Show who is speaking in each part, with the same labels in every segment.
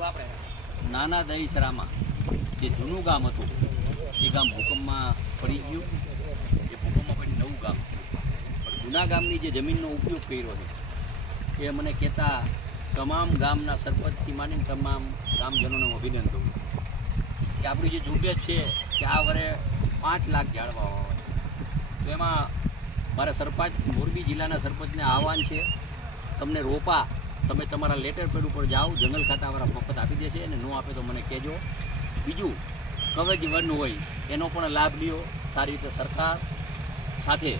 Speaker 1: નાના દહીસરામાં જે જૂનું ગામ હતું, એ ગામ ભૂકંપમાં પડી ગયું. એ ભૂકંપમાં પડી નવું ગામ. પણ જૂના ગામની જે જમીનનો ઉપયોગ કર્યો છે, એ મને કહેતા તમામ ગામના સરપંચથી માંડીને તમામ ગામજનોને હું અભિનંદન કે આપણી જે ઝુંબેશ છે, કે આ વરે પાંચ લાખ ઝાડવા વાવવા તો એમાં મારા સરપંચ મોરબી જિલ્લાના સરપંચને આહવાન છે, તમને રોપા તમે તમારા લેટર પેડ ઉપર જાઓ જંગલ ખાતાવાળા મફત આપી દેશે અને ન આપે તો મને કહેજો. બીજું કવચ વન હોય એનો પણ લાભ લ્યો. સારી રીતે સરકાર સાથે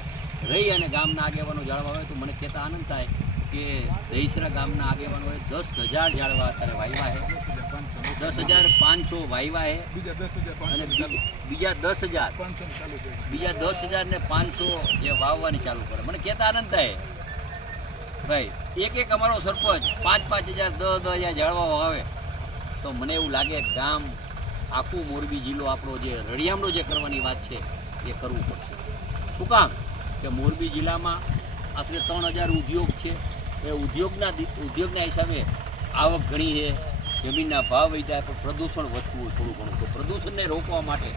Speaker 1: રહી અને ગામના આગેવાનો જાળવા હોય તો મને કહેતા આનંદ થાય કે દહીસરા ગામના આગેવાનોએ દસ હજાર જાળવા અત્યારે વાયવા છે દસ હજાર પાંચસો વાયવા છે અને બીજા દસ હજાર. બીજા દસ હજાર ને પાંચસો જે વાવવાની ચાલુ કરે. મને કહેતા આનંદ થાય. ભાઈ, એક એક અમારો સરપંચ પાંચ પાંચ હજાર, દસ દસ હજાર જાળવા વાવે તો મને એવું લાગે ગામ આખું મોરબી જિલ્લો આપણો જે રળિયામણો જે કરવાની વાત છે, એ કરવું પડશે. શું કામ? કે મોરબી જિલ્લામાં આશરે ત્રણ હજાર ઉદ્યોગ છે. એ ઉદ્યોગના ઉદ્યોગના હિસાબે આવક ઘણી છે. જમીનના ભાવ વધ્યા તો પ્રદૂષણ વધતું હોય થોડું ઘણું. તો પ્રદૂષણને રોકવા માટે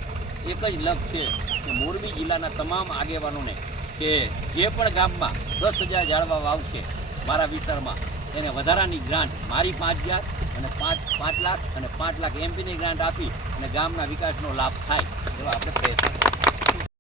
Speaker 1: એક જ લક્ષ્ય છે કે મોરબી જિલ્લાના તમામ આગેવાનોને કે જે પણ ગામમાં દસ હજાર જાળવા વાવશે મારા વિસ્તારમાં. એને વધારાની ગ્રાન્ટ મારી પાંચ હજાર અને પાંચ પાંચ લાખ અને પાંચ લાખ એમપીની ગ્રાન્ટ આપી અને ગામના વિકાસનો લાભ થાય એવા આપણે પ્રયત્ન